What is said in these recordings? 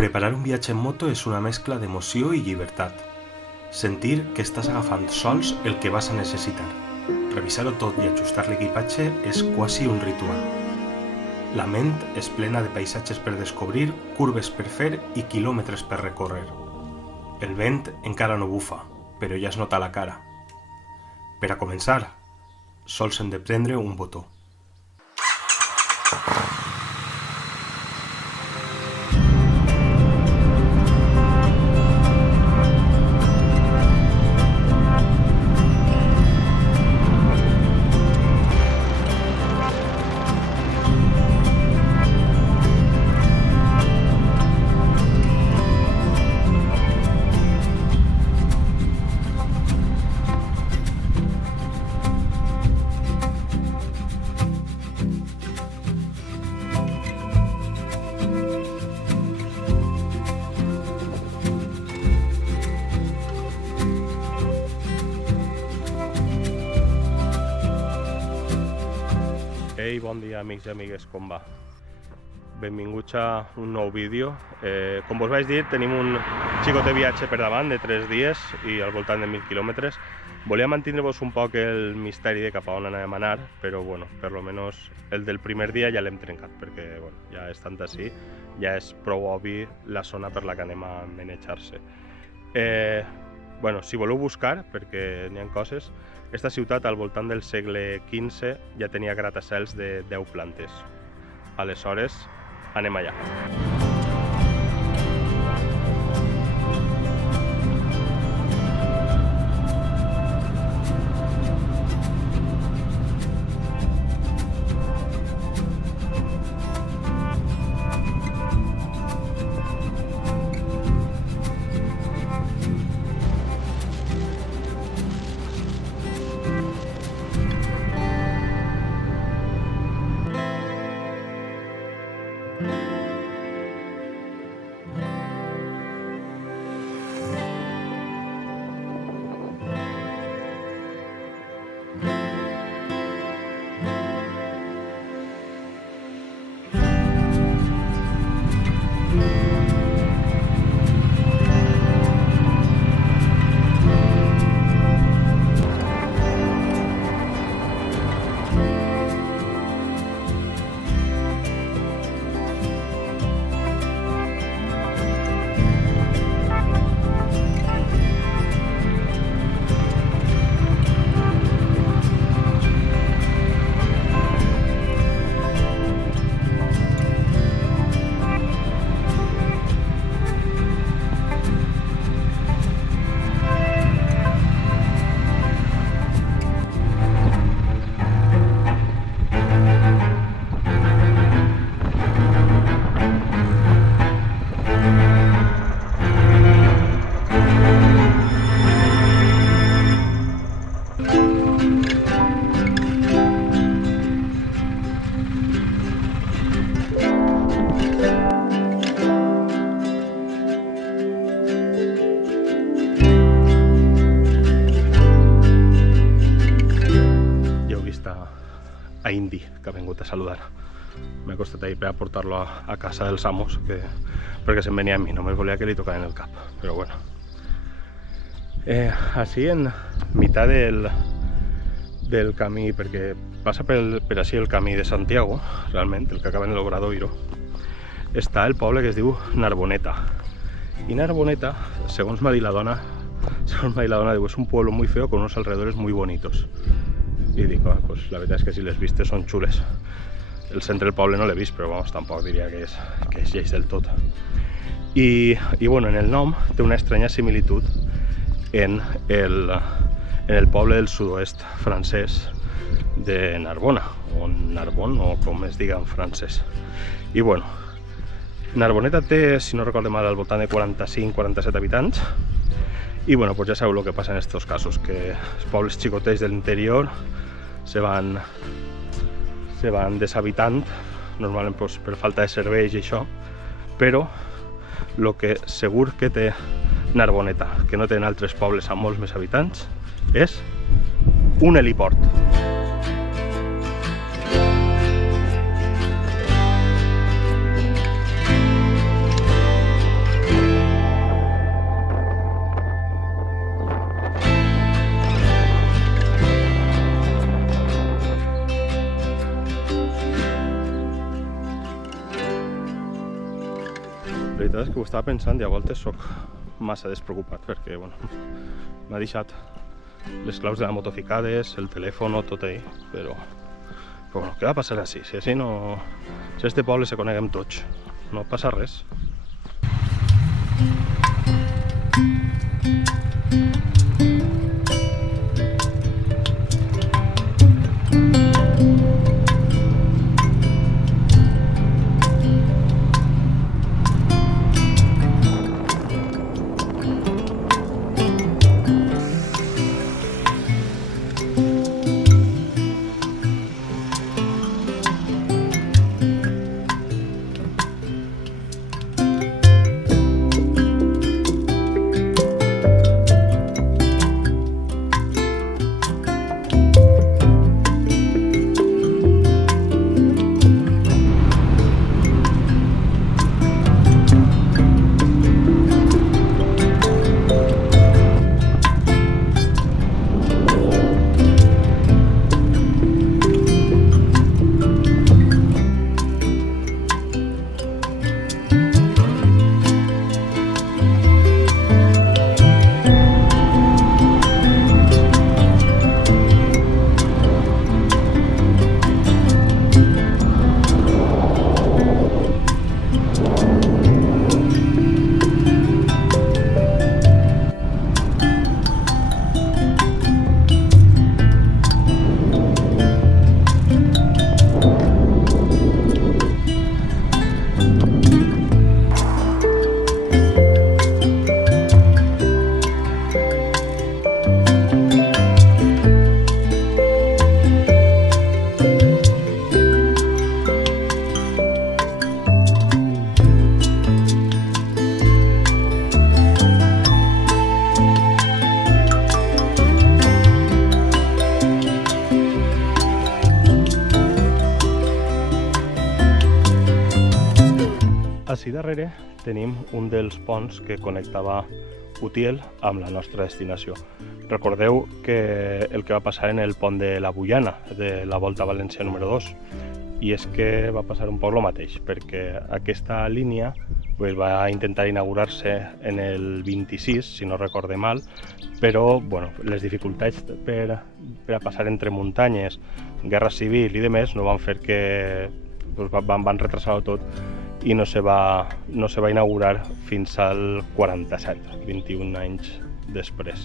Preparar un viatge en moto és una mescla d'emoció i llibertat. Sentir que estàs agafant sols el que vas a necessitar. Revisar-ho tot i ajustar l'equipatge és quasi un ritual. La ment és plena de paisatges per descobrir, curves per fer i quilòmetres per recórrer. El vent encara no bufa, però ja es nota a la cara. Per a començar, sols hem de prendre un botó. Ei, bon dia amics i amigues, com va? Benvinguts a un nou vídeo. Com vos vaig dir, tenim un xicot de viatge per davant de 3 dies i al voltant de 1.000 quilòmetres. Volia mantindre-vos un poc el misteri de cap a on anem a anar, però bueno, per lo menos el del primer dia ja l'hem trencat, perquè bueno, ja estant així, ja és prou obvi la zona per la que anem a manejar-se. Bueno, si voleu buscar, perquè n'hi ha coses, aquesta ciutat al voltant del segle XV ja tenia gratacels de 10 plantes. Aleshores, anem allà. A Indy, que ha vingut a saludar. M'he costat ahir per a portar-lo a casa dels amos, perquè se'n venia a mi, només volia que li tocaven el cap, però bueno. Així en meitat del camí, perquè passa per així el camí de Santiago, realment, el que acaba en l'Obradoiro, està el poble que es diu Narboneta. I Narboneta, segons m'ha dit la dona, diu, és un pueblo muy feo con unos alrededores muy bonitos. I dic, pues la veritat és que si les vistes són xules. El centre del poble no l'he vist, però vamos, tampoc diria que és lleig del tot. I bueno, en el nom té una estranya similitud en el poble del sud-oest francès de Narbona, o Narbon, o com es diga en francès. I bueno, Narboneta té, si no recordo mal, al voltant de 45-47 habitants. I bueno, pues ja sabeu el que passa en estos casos, que els pobles xicotets de l'interior se van deshabitant, normalment pues, per falta de serveis i això, però el que segur que té Narboneta, que no tenen altres pobles amb molts més habitants, és un heliport. La veritat és que ho estava pensant i a voltes sóc massa despreocupat perquè m'ha deixat les claus de la moto ficades, el telèfon, tot ahí, però bueno, què va passar així? Si així no... Si a este poble se coneguem tots, no passa res. Ací darrere tenim un dels ponts que connectava Utiel amb la nostra destinació. Recordeu que el que va passar en el pont de la Bullana, de la Volta a València número 2, i és que va passar un poc el mateix, perquè aquesta línia va intentar inaugurar-se en el 26, si no recorde mal, però les dificultats per a passar entre muntanyes, guerra civil i demés no van fer que van retrasar-ho tot i no se va inaugurar fins al 47, 21 anys després.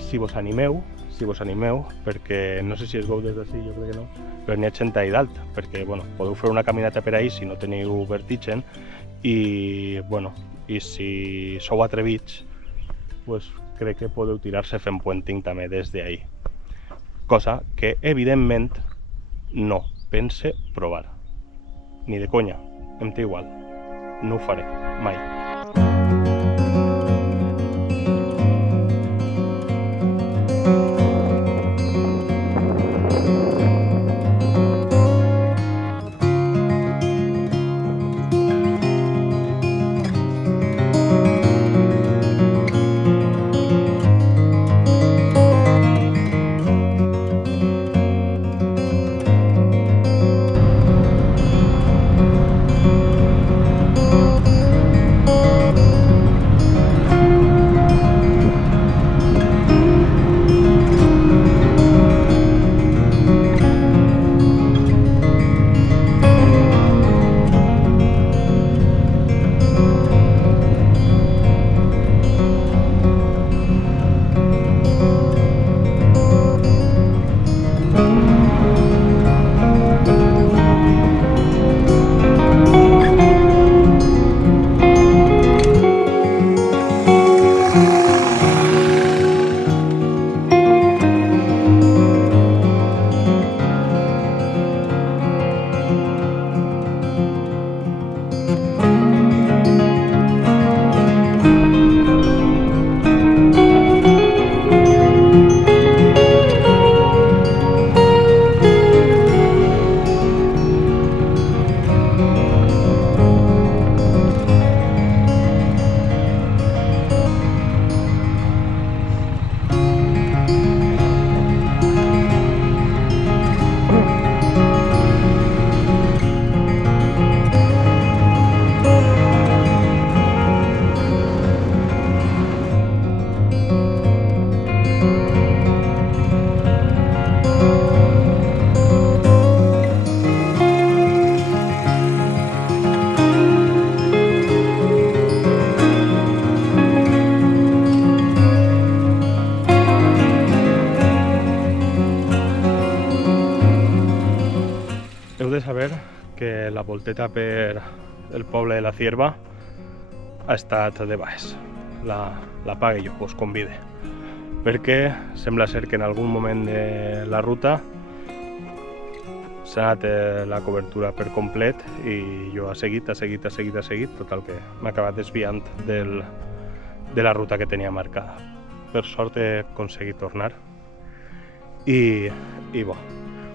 Si vos animeu, perquè no sé si es veu des d'ací, jo crec que no, però n'hi ha gent allà dalt, perquè podeu fer una caminata per ahí si no teniu vertigen i si sou atrevits, crec que podeu tirar-se fent puenting també des d'ahí. Cosa que, evidentment, no pense provar. Ni de conya, em té igual. No ho faré, mai. volteta per el poble de la Cierva ha estat de baix. La pague jo, us convide, perquè sembla ser que en algun moment de la ruta s'ha anat la cobertura per complet i jo ha seguit, total que m'ha acabat desviant de la ruta que tenia marcada. Per sort he aconseguit tornar i bo,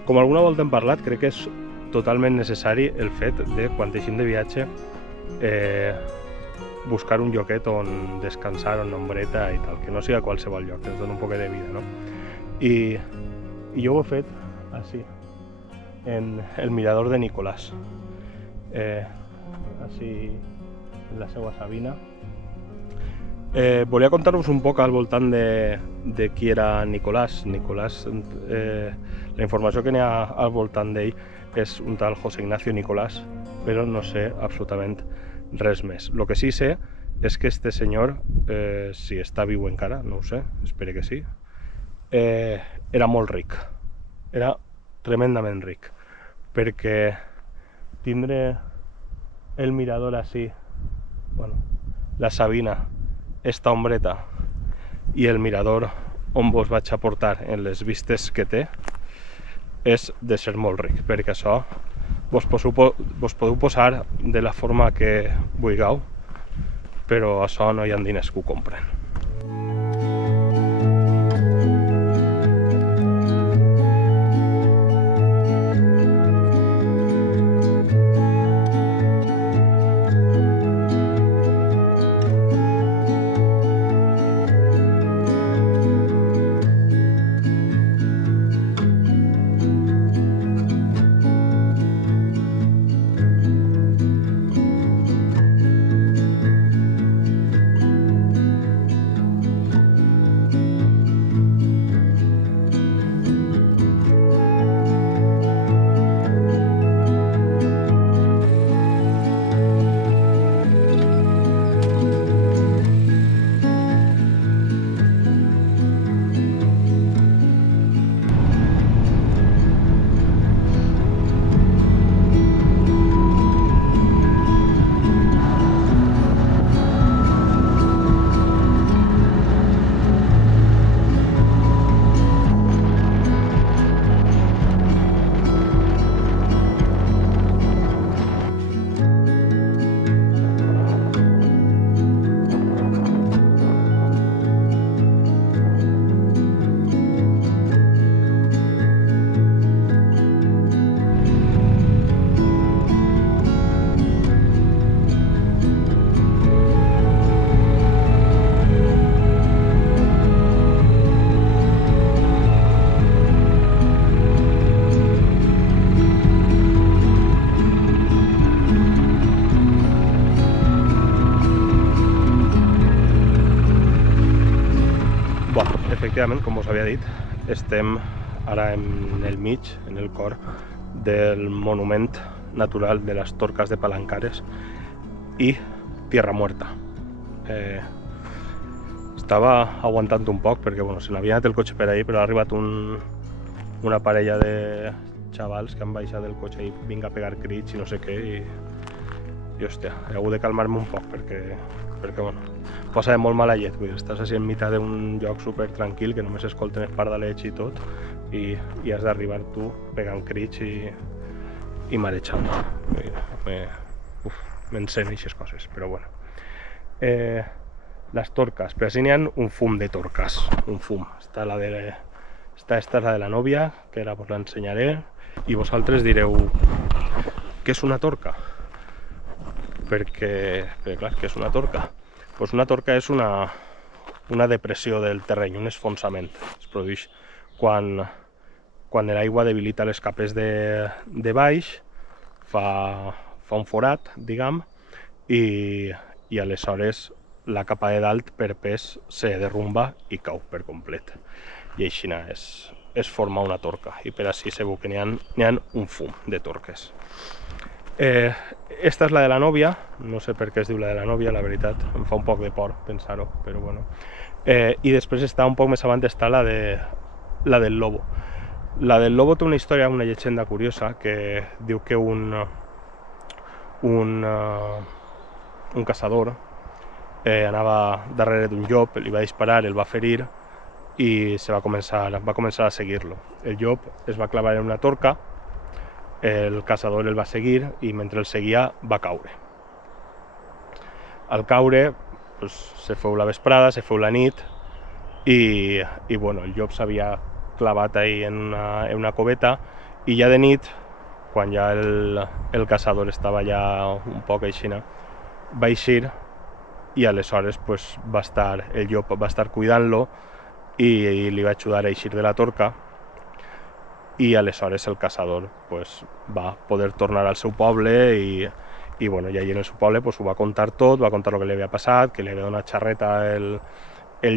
com alguna volta hem parlat, crec que és totalment necessari el fet de, quan deixem de viatge, buscar un lloquet on descansar, on ombreta i tal, que no sigui qualsevol lloc, que ens doni un poc de vida, no? I jo ho he fet així, en el mirador de Nicolàs, així en la seva Sabina. Volia contar-vos un poc al voltant de qui era Nicolàs. Nicolàs, la informació que n'hi ha al voltant d'ell és un tal José Ignacio Nicolás, però no sé absolutament res més. El que sí sé és que este senyor, si està viu encara, no ho sé, espero que sí, era molt ric, era tremendament ric, perquè tindre el mirador així, bueno, la Sabina, esta ombreta i el mirador on vos vaig a portar en les vistes que té, és de ser molt ric, perquè això vos podeu posar de la forma que vulgueu, però això no hi ha diners que ho compren. Efectivament, com us havia dit, estem ara en el mig, en el cor del monument natural de les Torcas de Palancares i Tierra Muerta. Estava aguantant un poc perquè se n'havia anat el cotxe per ahí, però ha arribat una parella de xavals que han baixat del cotxe i vinga a pegar crits i no sé què, i hòstia, he hagut de calmar-me un poc perquè posa de molt mala llet, estàs així en mitjà d'un lloc super tranquil que només escolten els pardalets i tot, i has d'arribar tu pegant crits i marejant. M'encén aquestes coses, però bueno. Les torques, però així n'hi ha un fum de torques, un fum. Esta és la de la nòvia, que ara vos l'ensenyaré, i vosaltres direu, què és una torca? Perquè clar, què és una torca? Doncs una torca és una depressió del terreny, un esfonsament. Es produeix quan l'aigua debilita les capes de baix, fa un forat, diguem, i aleshores la capa de dalt per pes se derrumba i cau per complet. I així es forma una torca, i per així segur que n'hi ha un fum de torques. Esta és la de la nòvia, no sé per què es diu la de la nòvia, la veritat, em fa un poc de por pensar-ho, però bueno. I després està un poc més avant, està la del lobo. La del lobo té una història, una llegenda curiosa, que diu que un un caçador anava darrere d'un llop, li va disparar, el va ferir i va començar a seguir-lo. El llop es va clavar en una torca, el caçador el va seguir i mentre el seguia va caure. Al caure pues, se feu la vesprada, se feu la nit i bueno, el llop s'havia clavat ahí en una coveta i ja de nit, quan ja el caçador estava ja un poc aixina, va eixir i aleshores pues, el llop va estar cuidant-lo i li va ajudar a eixir de la torca i aleshores el caçador pues, va poder tornar al seu poble i bueno, i allí en el seu poble pues, ho va contar tot, va contar el que li havia passat, que li havia donat xarreta el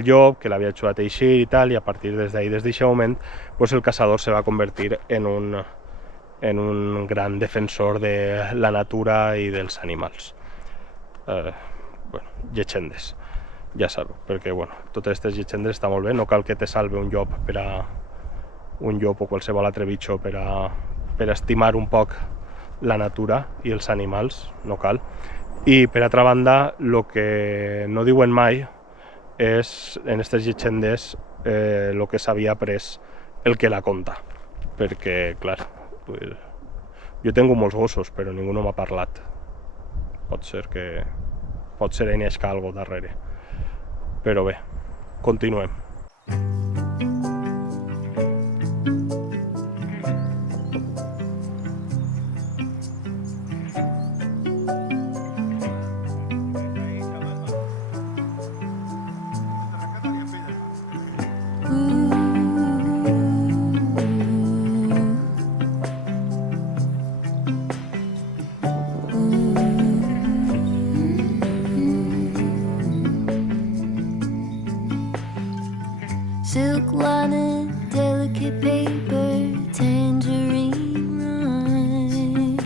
llop, que l'havia ajudat a eixir i tal, i a partir des d'aquest moment pues, el caçador se va convertir en un gran defensor de la natura i dels animals. Bueno, llegendes, ja sabeu, perquè bueno, totes aquestes llegendes està molt bé, no cal que te salve un llop o qualsevol altre bitxo per estimar un poc la natura i els animals, no cal. I per altra banda, el que no diuen mai és en aquestes llegendes el que s'havia après el que la conta, perquè clar, jo tinc molts gossos però ningú no m'ha parlat, pot ser en així algo darrere, però bé, continuem. Silk lining, delicate paper, tangerine rind.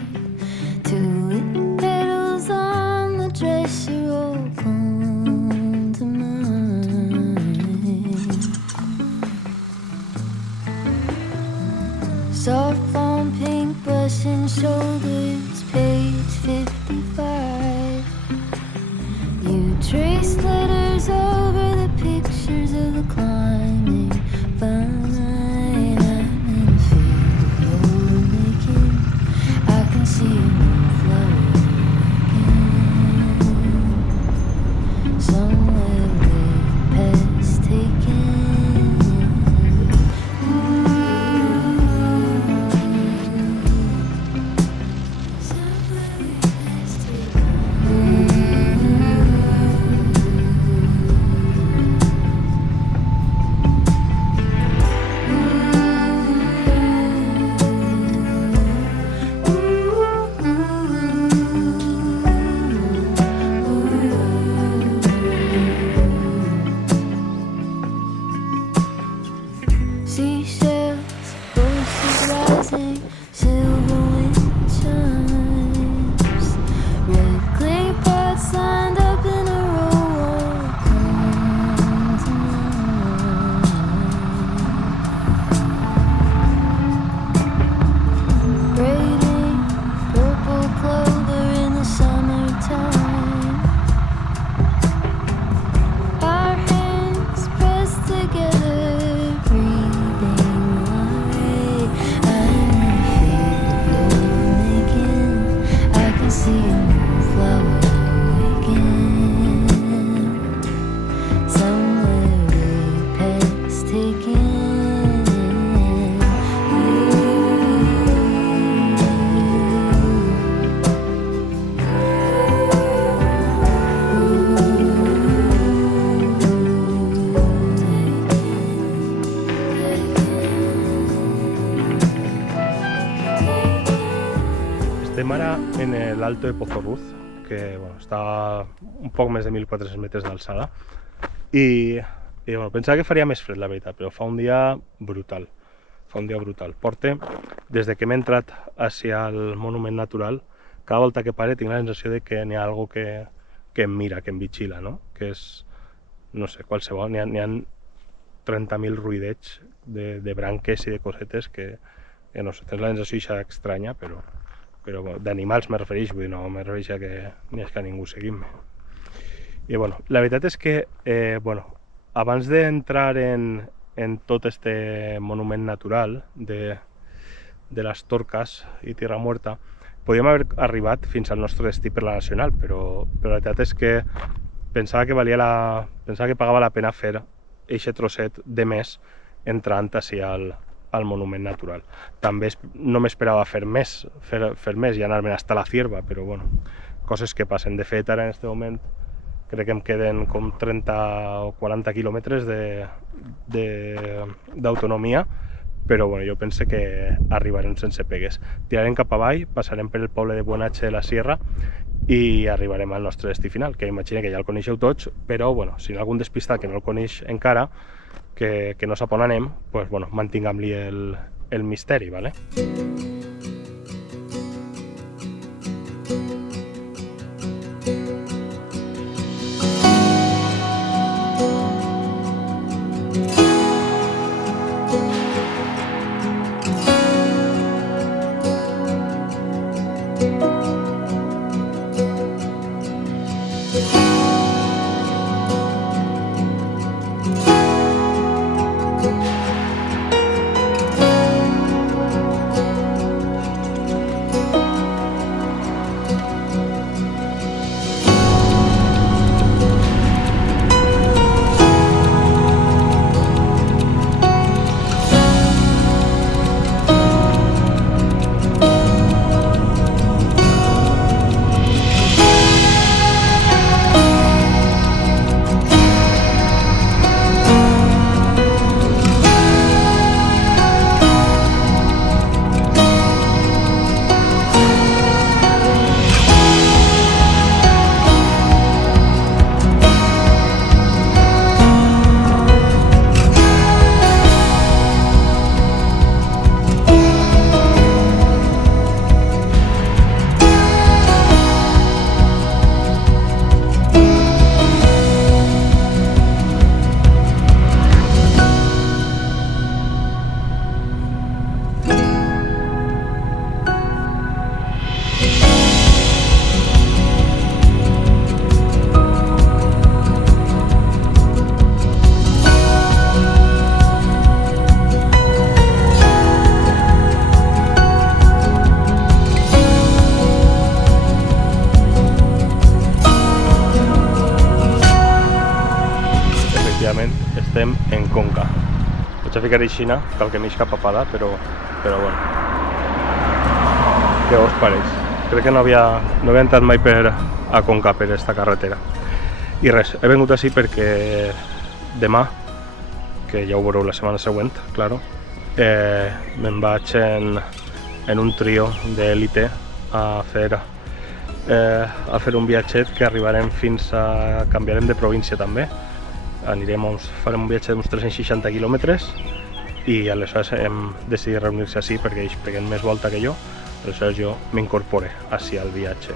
Tulip petals on the dresser all come to mind. Soft fawn pink brushing shoulders, page 55. You trace letters over the pictures of the climbing vine. I'm in a field you're making. I can see a new flower again. Somewhere way past taken. Seashells, voices rising, silver wind chimes. Red clay pots lined up in a row all come to mind. Braiding purple clover in the summertime. Our hands pressed together. See a new flower again. Somewhere way past taken. Estem ara en l'Alto de Pozorruz, que bueno, està un poc més de 1.400 metres d'alçada i bueno, pensava que faria més fred, la veritat, però fa un dia brutal. Porte, des de que m'he entrat hacia el monument natural, cada volta que pare tinc la sensació de que n'hi ha algo que em mira, que em vigila, no? Que és, no sé, qualsevol, n'hi ha 30.000 ruïdets de branques i de cosetes que no sé, tens la sensació estranya, però però bueno, d'animals me refereix, vull dir, no me refereix a que ni és que ningú seguim-me. I bueno, la veritat és que, abans d'entrar en tot este monument natural de les Torques i Tierra Muerta, podíem haver arribat fins al nostre destí per la Nacional, però la veritat és que pensava que pagava la pena fer eixe trosset de més entrant així al monument natural. També no m'esperava fer més i anar-me'n fins a la Cierva, però bueno, coses que passen. De fet, ara en aquest moment crec que em queden com 30 o 40 quilòmetres d'autonomia, però bueno, jo pense que arribarem sense pegues. Tirarem cap avall, passarem per el poble de Buenache de la Sierra i arribarem al nostre destí final, que imagino que ja el coneixeu tots, però bueno, si hi ha algun despistat que no el coneix encara, que no sap on anem, pues, bueno, mantinguem-li el misteri, ¿vale? Estem en Conca. Vaig a ficar aixina, cal que m'eix cap papada, però bueno. Què us pareix? Crec que no havia entrat mai a Conca per esta carretera. I res, he vengut així perquè demà, que ja ho veureu la setmana següent, claro, me'n vaig en un trio d'élite a fer un viatget que arribarem fins a... canviarem de província també. Farem un viatge d'uns 360 quilòmetres i aleshores hem decidit reunir-se així perquè ells peguen més volta que jo, aleshores jo m'incorpore així al viatge.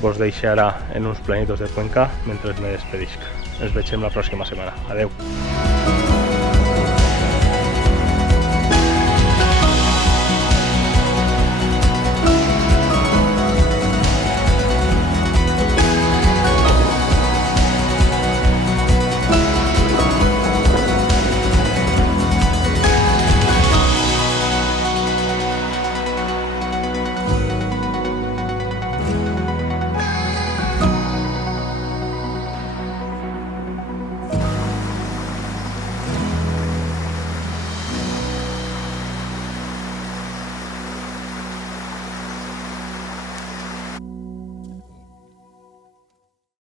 Vos deixo ara en uns planitos de Cuenca mentre me despedisc. Ens veiem la pròxima setmana. Adeu!